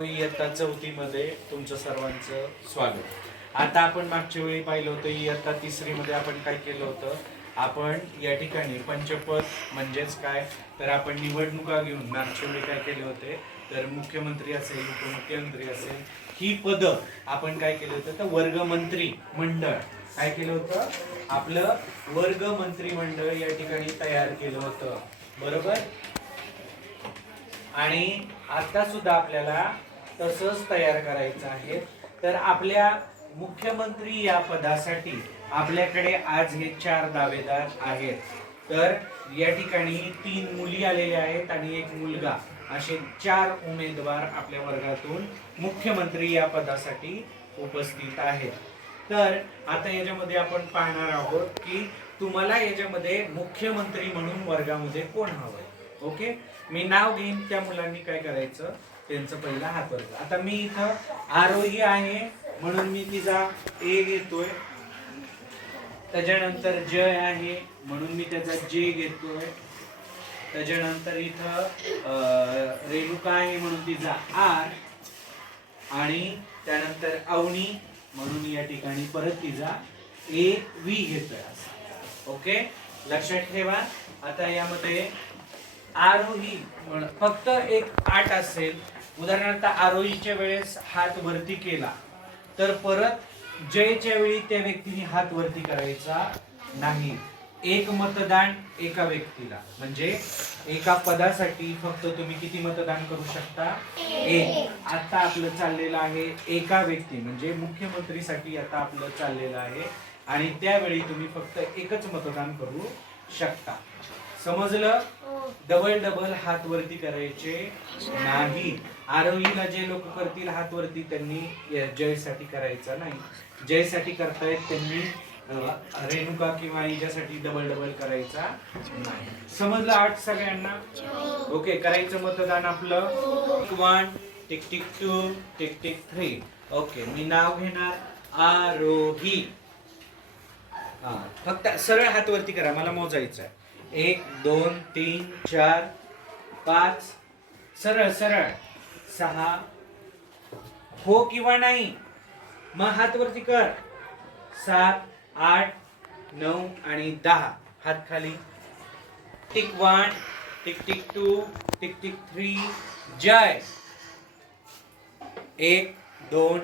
इयत्ता चौथीमध्ये तुमचं सर्वांचं स्वागत. आता आपण मागच्या वेळी पाहिलं होतं इयत्ता तिसरीमध्ये आपण काय केलं होतं? आपण या ठिकाणी पंचपद म्हणजेच काय? तर आपण निवडणुका घेऊन मागच्या वेळी काय केले होते? तर मुख्यमंत्री असेल उपमुख्यमंत्री असेल ही पदं आपण काय केलं होतं? तर वर्गमंत्री मंडळ काय केलं होतं? आपलं वर्गमंत्री मंडळ या ठिकाणी तयार केलं होतं. बरोबर? आणि आता सुद्धा आपल्याला तसंच तयार करायचं आहे. तर आपल्या मुख्यमंत्री या पदासाठी आपल्याकडे आज हे चार दावेदार आहेत. तर या ठिकाणी तीन मुली आलेल्या आहेत आणि एक मुलगा. असे चार उमेदवार आपल्या वर्गातून मुख्यमंत्री या पदासाठी उपस्थित आहेत. तर आता याच्यामध्ये आपण पाहणार आहोत की तुम्हाला याच्यामध्ये मुख्यमंत्री म्हणून वर्गामध्ये कोण हवंय? ओके? मी नाव घेईन त्या मुलांनी काय करायचं? त्यांचा पहिला हात वर आता मी इथं आरोही आहे म्हणून मी तिचा ए घेतोय. त्याच्यानंतर जय आहे म्हणून मी त्याचा जे घेतोय. त्याच्यानंतर इथं रेणुका आहे म्हणून तिचा आर. आणि त्यानंतर अवनी म्हणून या ठिकाणी परत तिचा ए व्ही घेतोय ओके? लक्षात ठेवा. आता यामध्ये आरोही फक्त एक आठ असेल. उदाहरणार्थ आरोहीच्या वेळेस हात वरती केला तर परत जयच्या वेळी त्या व्यक्तीने हात वरती करायचा नाही. एक मतदान एका व्यक्तीला. म्हणजे एका पदासाठी फक्त तुम्ही किती मतदान करू शकता? एक. आता आपलं चाललेलं आहे एका व्यक्ती म्हणजे मुख्यमंत्रीसाठी आता आपलं चाललेलं आहे. आणि त्यावेळी तुम्ही फक्त एकच मतदान करू शकता. समजलं? डबल डबल हात वरती करायचे नाही. आरोहीला जे लोक करतील हात वरती त्यांनी जयसाठी करायचा नाही. जयसाठी करतायत त्यांनी रेणुका किंवा हिच्यासाठी डबल डबल करायचा नाही. समजलं आठ सगळ्यांना? ओके करायचं मतदान आपलं. One tick tick two tick tick three okay मी नाव घेणार आरोही. हा फक्त सरळ हात वरती करा मला मोजायचं आहे एक दोन तीन चार पाच. सरळ सरळ. सहा. हो किंवा नाही मग हात वरती कर. सात आठ नऊ आणि दहा. हात खाली. Tick one tick tick two tick tick three. जय. एक दोन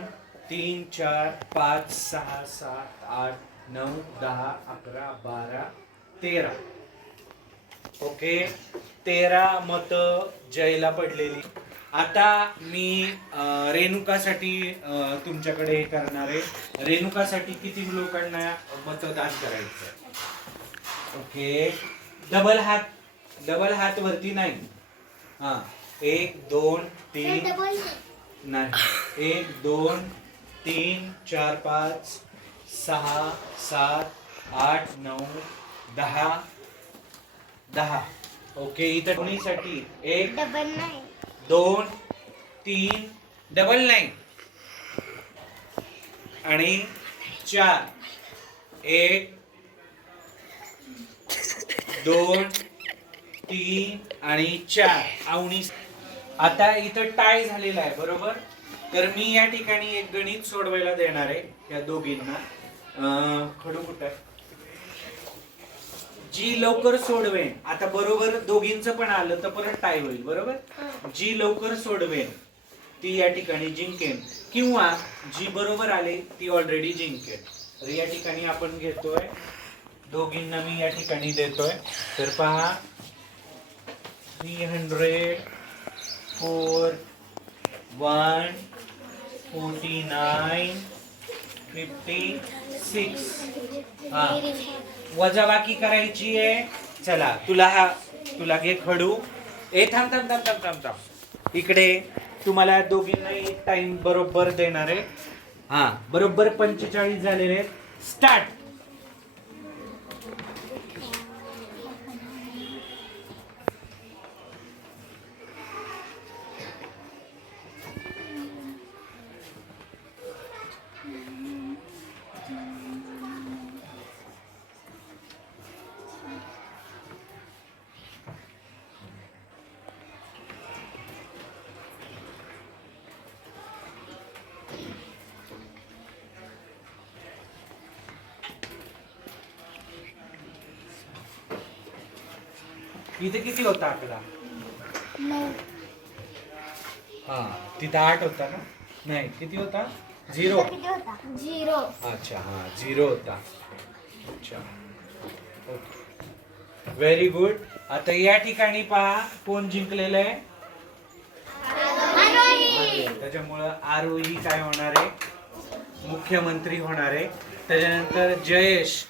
तीन चार पाच सहा सात आठ नऊ दहा अकरा बारा तेरा. ओके? तेरा मत जयला पडलेली. आता मी अं, रेणुकासाठी अं, तुमच्याकडे हे करणार आहे. रेणुकासाठी किती लोकांना मतदान करायचं ओके? डबल हात डबल हात वरती नाही. हा एक दोन तीन. नाही. एक दोन तीन चार पाच सहा सात आठ नऊ दहा दहा. ओके इथं कोणीसाठी एक डबल नाही दोन तीन डबल नाईन आणि चार. एक दोन तीन आणि चार. आवणी. आता इथं टाय झालेला आहे बरोबर? तर मी या ठिकाणी एक गणित सोडवायला देणार आहे या दोघींना. अं, खडू कुठं आहे? जी लवकर सोडवेन आता बरोबर दोघींचं पण आलं तर परत टाय होईल बरोबर? जी लवकर सोडवेन ती या ठिकाणी जिंकेन. किंवा जी बरोबर आले ती ऑलरेडी जिंकेन. तर या ठिकाणी आपण घेतोय दोघींना मी या ठिकाणी देतोय. तर पहा three hundred four one forty nine fifty six हा. वजाबाकी करायची आहे. चला तुला हा तुला घे खडू. ए थांब थांब थांब थांब थांब थांब. इकडे तुम्हाला दोघींनाही टाइम बरोबर देणार आहे. हा बरोबर पंचेचाळीस झालेले आहेत. स्टार्ट इथे किती होता आकडा? हा तिथं आठ होता ना नाही किती होता? झिरो. झिरो. अच्छा हा झिरो होता. अच्छा. ओके. व्हेरी गुड आता या ठिकाणी पहा कोण जिंकलेलं आहे. त्याच्यामुळं आरोही काय होणार आहे? मुख्यमंत्री होणार आहे. त्याच्यानंतर जयेश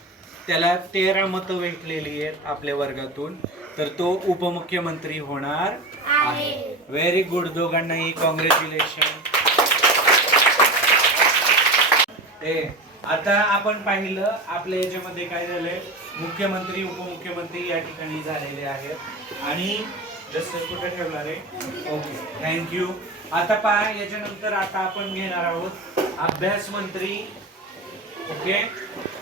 त्याला तेरा मतं भेटलेली आहेत आपल्या वर्गातून. तर तो उपमुख्यमंत्री होणार आहे. व्हेरी गुड दोघांनाही कॉंग्रॅच्युलेशन ए आता आपण पाहिलं आपल्या याच्यामध्ये काय झालंय? मुख्यमंत्री उपमुख्यमंत्री या ठिकाणी झालेले आहेत. आणि जसं कुठे ठेवणार आहे? ओके थँक्यू आता पहा याच्यानंतर आता आपण घेणार आहोत अभ्यास मंत्री. ओके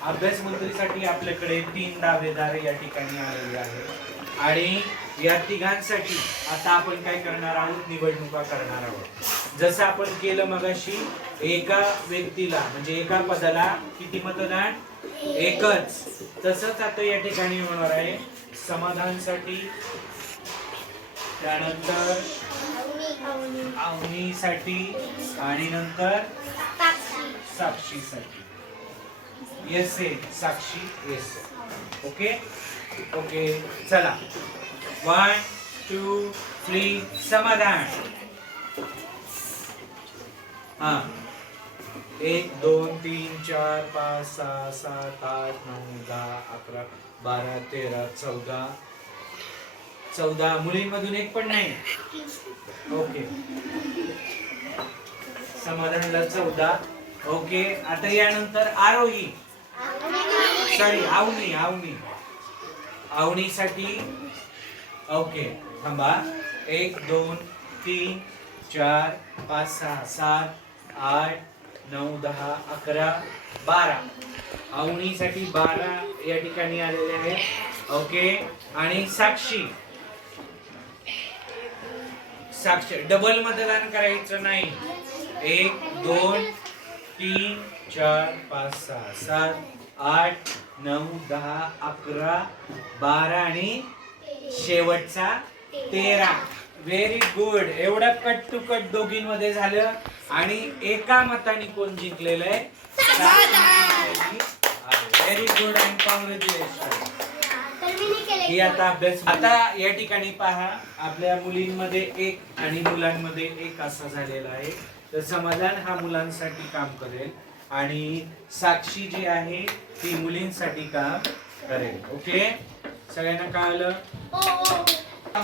अभ्यास मंत्रीसाठी आपल्याकडे तीन दावेदार या ठिकाणी आलेले आहेत. आणि या तिघांसाठी आता आपण काय करणार आहोत? निवडणुका करणार आहोत. जसं आपण केलं मगाशी एका व्यक्तीला म्हणजे एका पदाला किती मतदान? एकच. तसंच आता या ठिकाणी होणार आहे. समाधानसाठी त्यानंतर अवनीसाठी आणि नंतर साक्षीसाठी. Yes Sakshi yes okay okay चला. वन टू थ्री समाधान. हा. एक दोन तीन चार पाच सहा सात आठ नऊ दहा अकरा बारा तेरा चौदा. चौदा. मुलींमधून एक पण नाही. ओके. समाधानला चौदा. ओके. आता यानंतर आरोही. सॉरी आवनी आवनी. आवणीसाठी ओके थांबा. एक दोन तीन चार पाच सहा सात आठ नऊ दहा अकरा बारा. आवणीसाठी बारा या ठिकाणी आलेले आहेत. ओके आणि साक्षी. साक्षी डबल मतदान करायचं नाही. एक दोन तीन चार पाच सहा सात आठ नऊ दहा अकरा बारा आणि शेवटचा तेरा. व्हेरी गुड एवढं कट टू कट दोघींमध्ये झालं. आणि एका मताने कोण जिंकलेलं आहे? व्हेरी गुड अँड कॉंग्रॅच्युलेशन ही आता अभ्यास आता या ठिकाणी पहा. आपल्या मुलींमध्ये एक आणि मुलांमध्ये एक असा झालेला आहे. तर समाधान हा मुलांसाठी काम करेल. आणि साक्षी जी आहे ती मुलींसाठी काम करेल. ओके सगळ्यांना कळालं?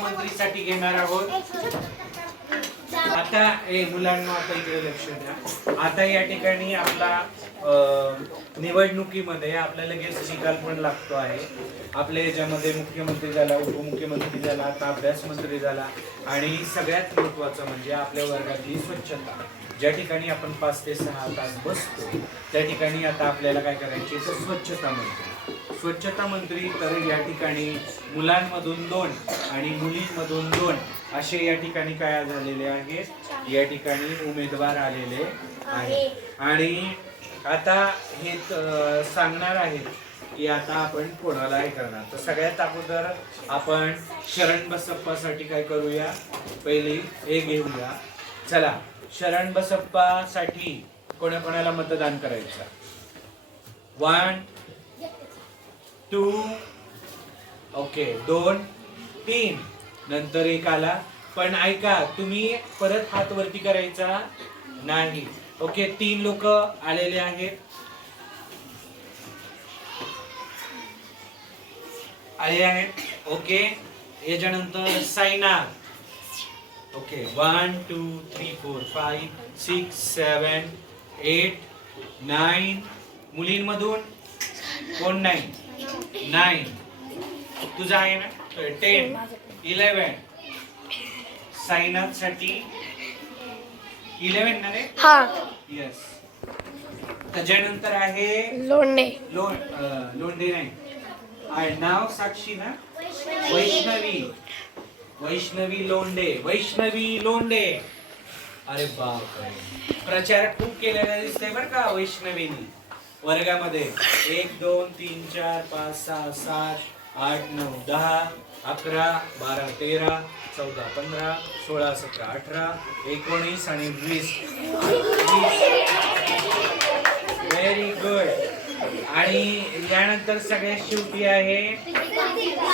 मंत्रीसाठी घेणार आहोत. आता ए मुलांना आता इकडे लक्ष द्या. आता या ठिकाणी आपला निवडणुकीमध्ये आपल्या लगेच निकाल पण लागतो आहे. आपल्या याच्यामध्ये मुख्यमंत्री झाला उपमुख्यमंत्री झाला आता अभ्यास मंत्री झाला आणि सगळ्यात महत्वाचं म्हणजे आपल्या वर्गातली स्वच्छता. ज्या ठिकाणी आपण पाच ते सहा तास बसतो त्या ठिकाणी आता आपल्याला काय करायचे तर स्वच्छता मंत्री. स्वच्छता मंत्री तर या ठिकाणी मुलांमधून दोन आणि मुलींमधून दोन असे या ठिकाणी काय झालेले आहेत? या ठिकाणी उमेदवार आलेले आहेत. आणि आता हे सांगणार आहेत की आता आपण कोणाला हे करणार. तर सगळ्यात अगोदर आपण शरण बसप्पासाठी काय करूया? पहिली हे घेऊया. चला. शरण बसप्पासाठी कोणाकोणाला मतदान करायचं? वन टू ओके दोन तीन. नंतर एक आला. पण ऐका तुम्ही परत हात वरती करायचा नाही. ओके तीन लोक आलेले आहेत. आले आहेत. ओके याच्यानंतर Sainath okay one two three four five six seven eight nine मुलींमधून कोण नाही? नाईन तुझा आहे ना? टेन इलेवन साईनाथसाठी इलेवन ना रे? हा. येस त्याच्यानंतर आहे लोंढे. लोण लोंढे नाही. नाव साक्षी ना? वैष्णवी. वैष्णवी लोंडे वैष्णवी लोंडे अरे बाप प्रचार खूप केलेला दिसतंय बरं का वैष्णवीनी. वर्गामध्ये एक दोन तीन चार पाच सहा सात आठ नऊ दहा अकरा बारा तेरा चौदा पंधरा सोळा सतरा अठरा एकोणीस आणि वीस. व्हेरी गुड आणि यानंतर सगळ्यात शेवटी आहे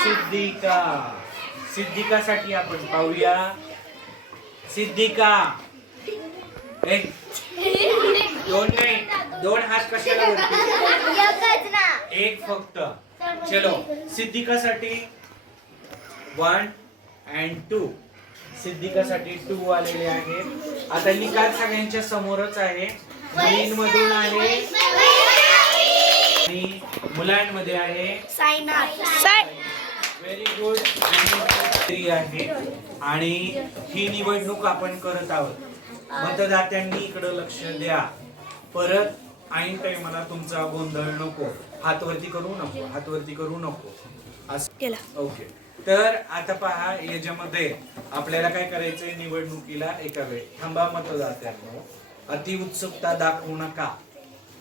सिद्धिका. सिद्धिकासाठी आपण पाहूया. सिद्धिका. एक दोन नाही दोन हात कशाला वरती? एक फक्त. चलो. सिद्धिकासाठी वन अँड टू सिद्धिकासाठी टू आलेले आहेत. आता निकाल सगळ्यांच्या समोरच आहे. मुलींमधून आहे. आणि मुलांमध्ये आहे. व्हेरी गुड आणि आहे आणि ही निवडणूक आपण करत आहोत. मतदात्यांनी इकडे लक्ष द्या. परत ऐन टाइमला तुमचा गोंधळ नको. हातवरती करू नको. हातवरती करू नको. असं. ओके. तर आता पहा याच्यामध्ये आपल्याला काय करायचंय? निवडणुकीला एका वेळ. थांबा मतदात्यांनो. अति उत्सुकता दाखवू नका.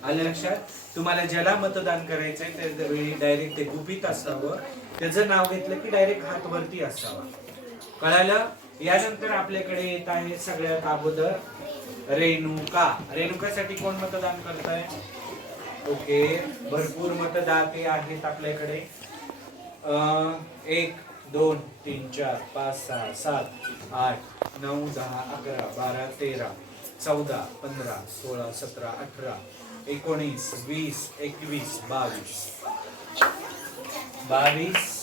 आलं लक्षात? तुम्हाला ज्याला मतदान करायचंय त्यावेळी डायरेक्ट ते गुपित असावं. त्याचं नाव घेतलं की डायरेक्ट हात वरती असावा. कळालं? यानंतर आपल्याकडे येत आहे सगळ्यात अगोदर रेणुका. रेणुकासाठी कोण मतदान करताय? ओके भरपूर मतदाते आहेत आपल्याकडे. अं, एक दोन तीन चार पाच सहा सात आठ नऊ दहा अकरा बारा तेरा चौदा पंधरा सोळा सतरा अठरा एकोणीस वीस एकवीस बावीस बावीस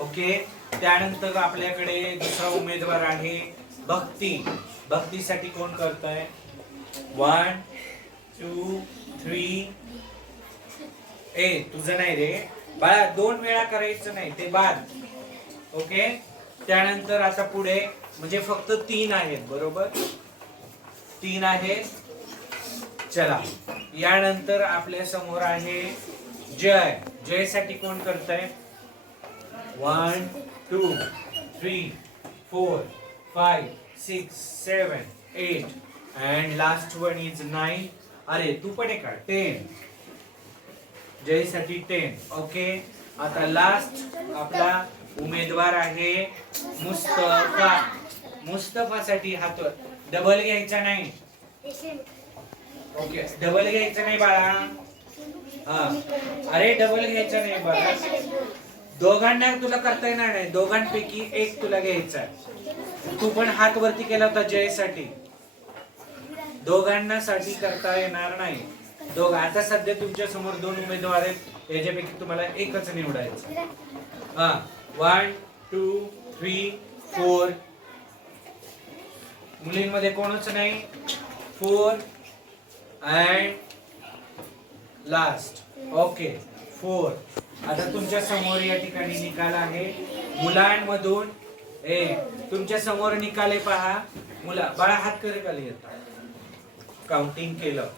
ओके त्यानंतर आपल्याकडे दुसरा उमेदवार आहे भक्ती. भक्तीसाठी कोण करताय? वन टू थ्री ए तुझं नाही रे. बाळा दोन वेळा करायचं नाही ते बाद. ओके त्यानंतर आता पुढे म्हणजे फक्त तीन आहेत बरोबर? तीन आहेत. चला. यानंतर आपल्यासमोर आहे जय. जयसाठी कोण करताय? One two three four five six seven eight and last one is nine अरे तू पण एका का टेन जयसाठी टेन ओके आता लास्ट आपला उमेदवार आहे मुस्तफा. मुस्तफासाठी हात डबल घ्यायचा नाही. ओके. डबल घ्यायचं नाही बाळा. हा. अरे डबल घ्यायचं नाही बाळा. दोघांना तुला करता येणार नाही. दोघांपैकी एक तुला घ्यायचा आहे. तू पण हात वरती केला होता जयसाठी. दोघांना साठी करता येणार नाही. दोघ आता सध्या तुमच्यासमोर दोन उमेदवार आहेत. याच्यापैकी तुम्हाला एकच निवडायचं हा. वन टू थ्री फोर मुलींमध्ये कोणच नाही. Four and last okay four आता तुमच्यासमोर या ठिकाणी निकाल आहे. मुलांमधून ए तुमच्यासमोर निकाले पहा. मुला बाळा हात करे खाली येतात काउंटिंग केलं.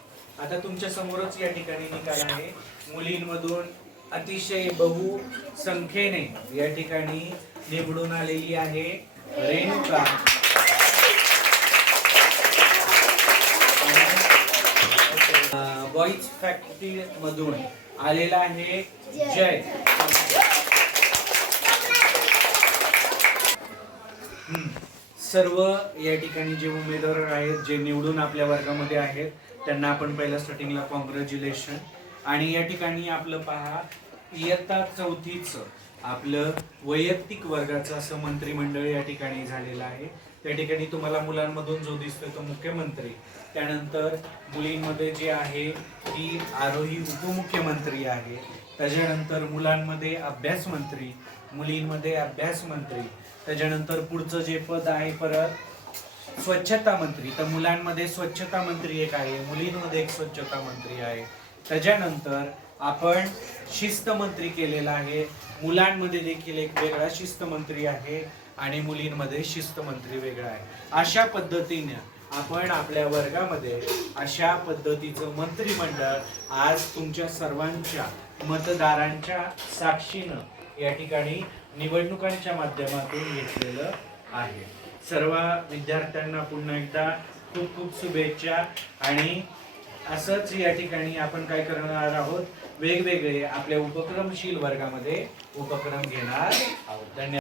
आता तुमच्या समोरच या ठिकाणी निकाल आहे. मुलींमधून अतिशय बहु संख्येने या ठिकाणी निवडून आलेली आहे रेणुका. बॉईज फॅक्टरी मधून आलेला आहे जय. सर्व या ठिकाणी जे उमेदवार आहेत जे निवडून आपल्या वर्गामध्ये आहेत त्यांना आपण पहिल्या स्टार्टिंगला कॉंग्रॅच्युलेशन आणि या ठिकाणी आपलं पहा इयत्ता चौथीच आपलं वैयक्तिक वर्गाचं असं मंत्रिमंडळ या ठिकाणी झालेलं आहे. त्या ठिकाणी तुम्हाला मुलांमधून जो दिसतोय तो मुख्यमंत्री. त्यानंतर मुलींमध्ये जे आहे ती आरोही उपमुख्यमंत्री आहे. त्याच्यानंतर मुलांमध्ये अभ्यास मंत्री मुलींमध्ये अभ्यास मंत्री. त्याच्यानंतर पुढचं जे पद आहे परत स्वच्छता मंत्री. तर मुलांमध्ये स्वच्छता मंत्री एक आहे मुलींमध्ये एक स्वच्छता मंत्री आहे. त्याच्यानंतर आपण शिस्त मंत्री केलेला आहे. मुलांमध्ये देखील एक वेगळा शिस्त मंत्री आहे. आणि मुलींमध्ये शिस्त मंत्री वेगळा आहे. अशा पद्धतीने आपण आपल्या वर्गामध्ये अशा पद्धतीचं मंत्रिमंडळ आज तुमच्या सर्वांच्या मतदारांच्या साक्षीनं या ठिकाणी निवडणुकांच्या माध्यमातून घेतलेलं आहे. सर्व विद्यार्थ्यांना पुन्हा एकदा खूप खूप शुभेच्छा आणि असंच या ठिकाणी आपण काय करणार आहोत? वेगवेगळे आपल्या उपक्रमशील वर्गामध्ये उपक्रम घेणार आहोत. धन्यवाद.